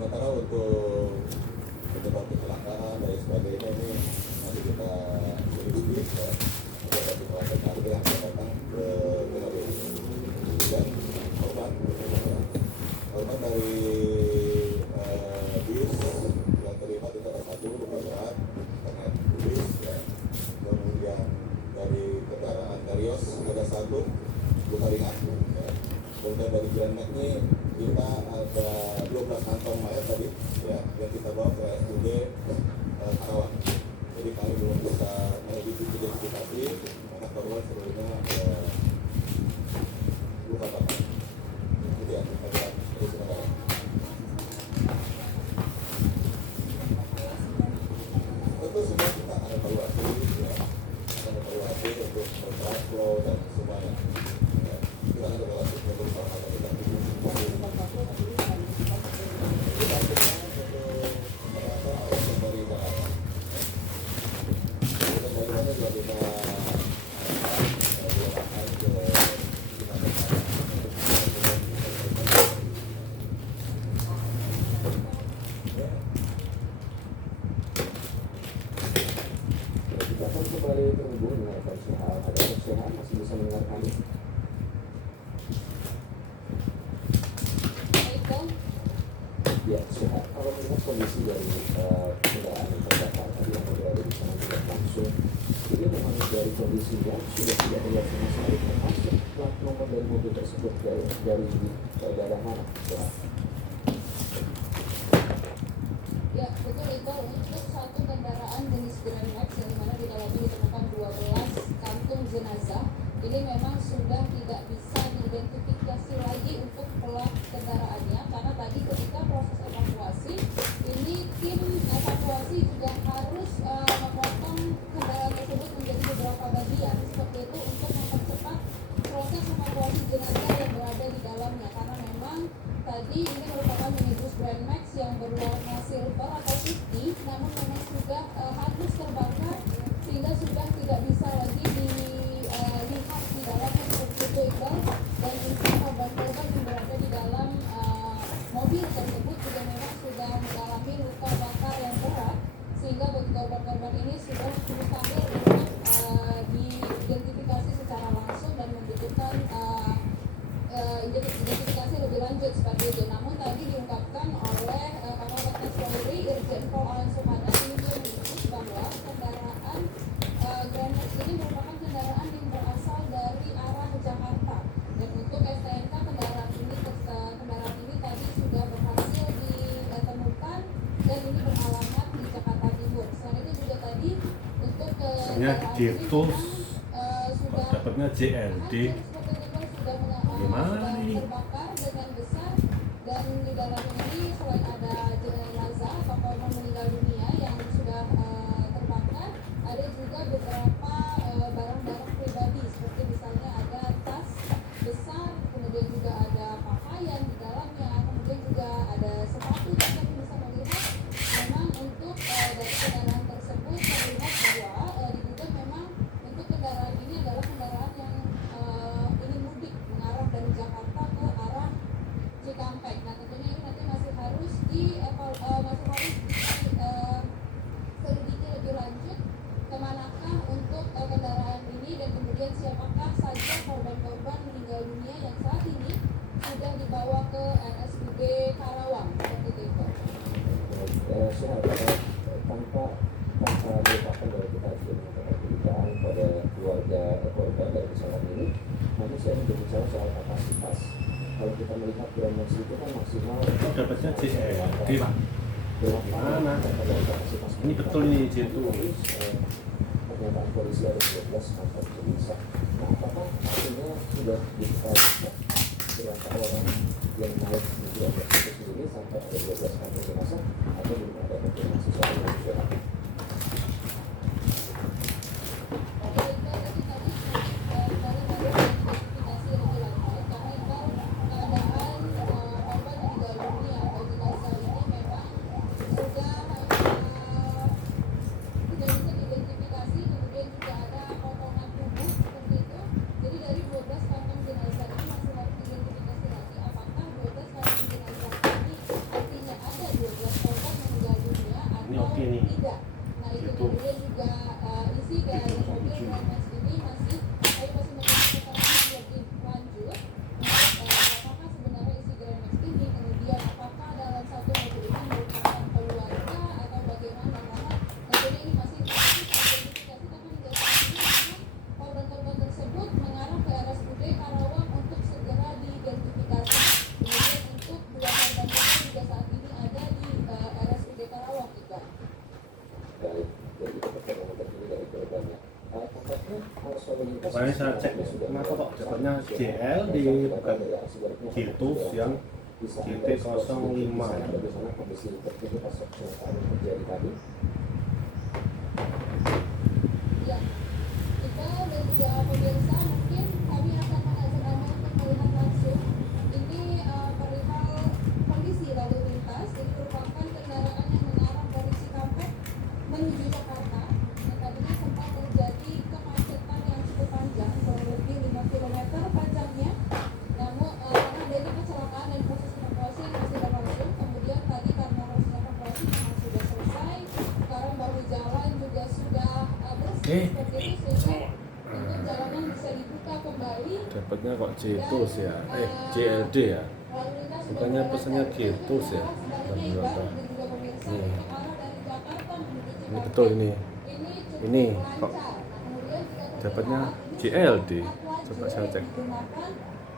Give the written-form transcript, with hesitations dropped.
sementara untuk penyebab kecelakaan dan sebagainya ini nanti kita selidiki ya. Ada satu kelas KP yang akan datang ke TKP. Dan korban dari bis yang terlibat itu ada satu luka berat karena bis ya. Kemudian dari kendaraan Terios ada satu luka ringan ya. Kemudian dari Grand Max ini kita ada 12 kantong mayat tadi ya, yang kita bawa ke RSUD Karawang. Jadi kami belum bisa mengidentifikasi karena korban sebelumnya ada luka bakar. Itu ya, ada terus sementara. Itu semua kita akan evaluasi ya, akan evaluasi untuk kontraflow dan semuanya. Ya, kita akan evaluasi untuk salah kita. Kembali terhubung dengan rekan Sehat, ada Sehat masih bisa mendengar kami? Ya, Sehat. Kalau melihat kondisi dari kendaraan yang terbakar tadi yang berada di sana tidak langsung, jadi memang dari kondisinya sudah tidak terlihat sama sekali termasuk plat nomor dari mobil tersebut dari daerah mana? Ya, betul itu. Untuk satu kendaraan jenis Grand Max yang mana di dalamnya ditemukan 12 kantung jenazah, ini memang sudah tidak bisa diidentifikasi lagi untuk plat kendaraannya karena tadi ketika proses evakuasi ini tim evakuasi juga harus memotong kendaraan tersebut menjadi beberapa bagian seperti itu untuk mempercepat proses evakuasi jenazah yang berada di dalamnya karena memang tadi ini merupakan minibus Grand Max yang berwarna silver atau putih namun memang sudah hangus terbakar sehingga sudah tidak bisa lagi dilihat di dalamnya seperti itu Iqbal. Dan untuk korban-korban yang berada di dalam mobil tersebut juga memang sudah mengalami luka bakar yang berat sehingga bagi korban-korban ini sudah mustahil untuk diidentifikasi secara langsung dan membutuhkan identifikasi lebih lanjut seperti itu. Namun tadi diungkapkan oleh Kapolres Polri Irjen Pol Alan Suhana ini menyebut bahwa kendaraan Grand Max ini merupakan kendaraan yang berasal dari arah Jakarta dan untuk STNK kendaraan ini tadi sudah berhasil ditemukan dan ini beralamat di Jakarta Timur. Selain itu juga tadi untuk kendaraan ini sudah dapatnya JLD. Gimana ini? Terbakar dengan besar dan di dalam ini selain ada jenazah atau korban meninggal dunia yang sudah terbakar, ada juga beberapa barang-barang pribadi seperti misalnya ada tas besar, kemudian juga ada pakaian di dalamnya, kemudian juga ada sepatu yang kami bisa melihat. Memang untuk dari kendaraan tersebut terlihat bahwa diduga memang untuk kendaraan ini adalah kendaraan yang ini mudik mengarah dari Jakarta ke arah Cikampek. Nah tentunya ini nanti masih harus selidiki lebih lanjut kemanakah untuk kendaraan ini dan kemudian siapakah saja korban-korban meninggal dunia yang saat ini sudah dibawa ke RSUD Karawang seperti itu. Sehat tanpa melupakan bahwa kita juga mengatakan pemberitaan pada keluarga korban dari kesalahan ini. Namun saya ingin berbicara soal kapasitas. Kalau kita melihat Grand Max itu kan maksimal Dapatnya JLD Pak. Mana? Ini betul ini J2. Pernyataan polisi ada 12 kantong jenazah. Nah, apakah artinya sudah diketahui berapa orang yang naik di Grand Max itu sendiri sampai ada 12 kantong jenazah atau belum ada konfirmasi soal itu? Artinya ada ini. tidak. Nah itu Gitu. kemudian juga isi dari mobil Grand Max ini masih menjadi keterangan lebih lanjut apakah sebenarnya isi Grand Max ini, kemudian apakah dalam satu mobil ini merupakan keluarga atau bagaimana, karena tentunya ini masih identifikasi tapi menjadi korban-korban tersebut mengarah ke RSUD Karawang untuk segera diidentifikasi. Kemudian untuk dua korban lain juga saat ini ada di RSUD Karawang, Iqbal. Baik, jadi keterangan terkini dari korbannya. Tampaknya arus lalu lintas Makanya saya cek kenapa kok dapatnya JL di bukan Citus yang GT05. Bagaimana kondisi terkini pasca kecelakaan yang terjadi tadi? Ya, Iqbal dan juga pemirsa, mungkin kami akan mengajak Anda untuk melihat langsung ini perihal kondisi lalu lintas. Ini merupakan kendaraan yang mengarah dari Cikampek menuju Jakarta. Yang tadinya sempat terjadi kemacetan yang cukup panjang, kurang lebih 5 km panjangnya. Namun karena adanya kecelakaan dan proses evakuasi yang masih berlangsung, kemudian tadi karena proses evakuasi memang sudah selesai, sekarang bahu jalan juga sudah bersih seperti itu, sehingga untuk jalanan bisa dibuka kembali. Dapatnya kok Citus ya, JLD ya. Lalu lintas sudah Bukannya berjalan pesannya seperti itu, Citus ya. sebaliknya Iqbal dan juga pemirsa, Nih. untuk arah dari Jakarta menuju Ini Cikampek betul ini. ini cukup Ini, lancar. kok Nah, kemudian jika dapatnya terlihat, ini JLD. sudah empat Coba lajur saya yang cek. digunakan